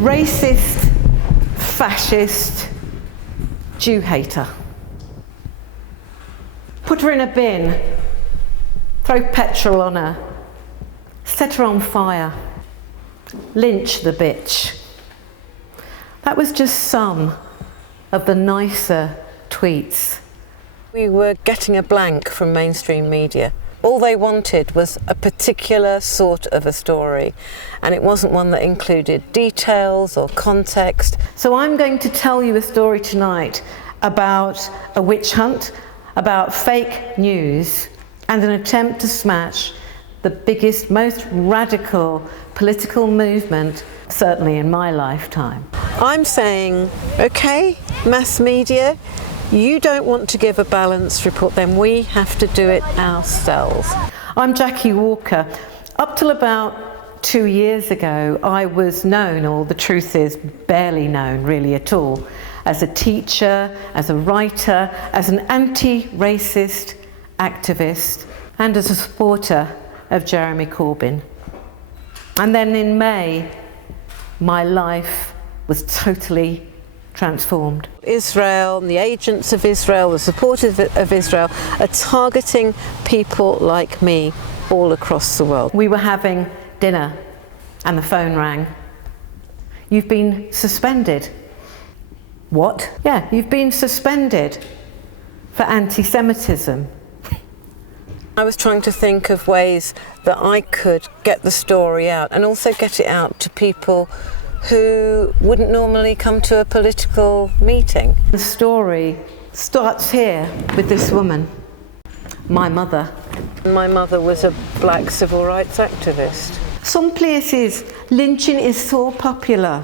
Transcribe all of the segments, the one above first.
racist, fascist, Jew hater. Put her in a bin, throw petrol on her, set her on fire, lynch the bitch. That was just some of the nicer tweets. We were getting a blank from mainstream media. All they wanted was a particular sort of a story, and it wasn't one that included details or context. So I'm going to tell you a story tonight about a witch hunt, about fake news, and an attempt to smash the biggest, most radical political movement, certainly in my lifetime. I'm saying, okay, mass media, you don't want to give a balanced report, then we have to do it ourselves. I'm Jackie Walker. Up till about 2 years ago, I was known, or the truth is barely known really at all, as a teacher, as a writer, as an anti-racist activist, and as a supporter of Jeremy Corbyn. And then in May, my life was totally transformed. Israel, the agents of Israel, the supporters of Israel are targeting people like me all across the world. We were having dinner and the phone rang. You've been suspended. What? Yeah, you've been suspended for anti-Semitism. I was trying to think of ways that I could get the story out and also get it out to people who wouldn't normally come to a political meeting. The story starts here with this woman, my mother. My mother was a black civil rights activist. Some places, lynching is so popular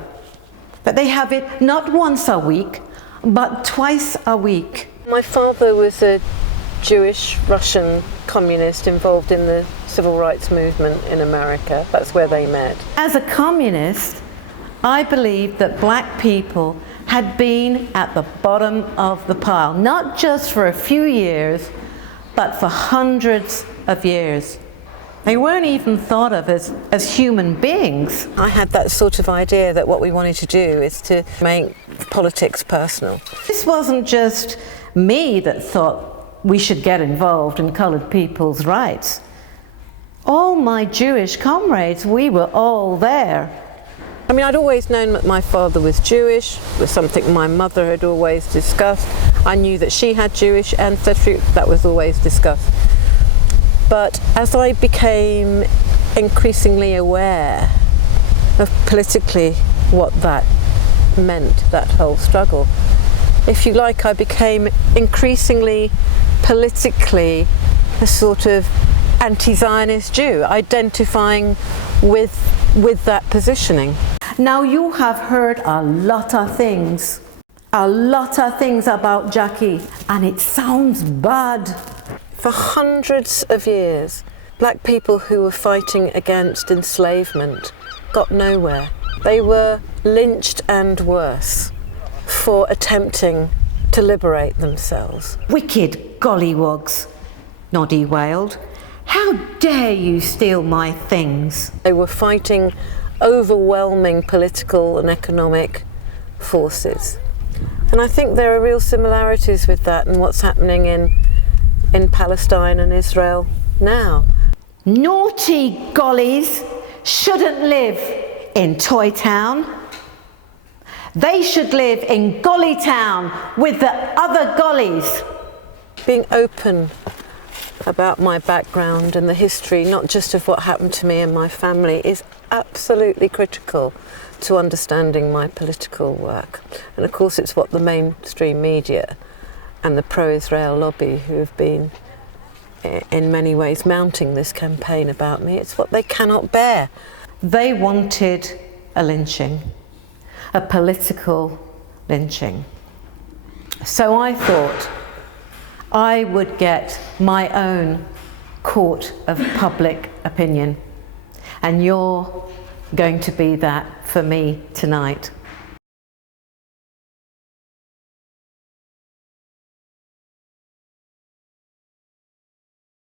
that they have it not once a week, but twice a week. My father was a Jewish Russian communist involved in the civil rights movement in America. That's where they met. As a communist, I believed that black people had been at the bottom of the pile, not just for a few years, but for hundreds of years. They weren't even thought of as human beings. I had that sort of idea that what we wanted to do is to make politics personal. This wasn't just me that thought we should get involved in coloured people's rights. All my Jewish comrades, we were all there. I mean, I'd always known that my father was Jewish, was something my mother had always discussed. I knew that she had Jewish ancestry, that was always discussed. But as I became increasingly aware of politically what that meant, that whole struggle, if you like, I became increasingly politically a sort of anti-Zionist Jew, identifying with that positioning. Now you have heard a lot of things about Jackie, and it sounds bad. For hundreds of years, black people who were fighting against enslavement got nowhere. They were lynched and worse for attempting to liberate themselves. Wicked gollywogs, Noddy wailed. How dare you steal my things? They were fighting overwhelming political and economic forces. And I think there are real similarities with that and what's happening in Palestine and Israel now. Naughty gollies shouldn't live in Toy Town. They should live in Golly Town with the other gollies. Being open about my background and the history, not just of what happened to me and my family, is absolutely critical to understanding my political work. And of course it's what the mainstream media and the pro-Israel lobby, who have been in many ways mounting this campaign about me, it's what they cannot bear. They wanted a lynching, a political lynching. So I thought I would get my own court of public opinion, and you're going to be that for me tonight.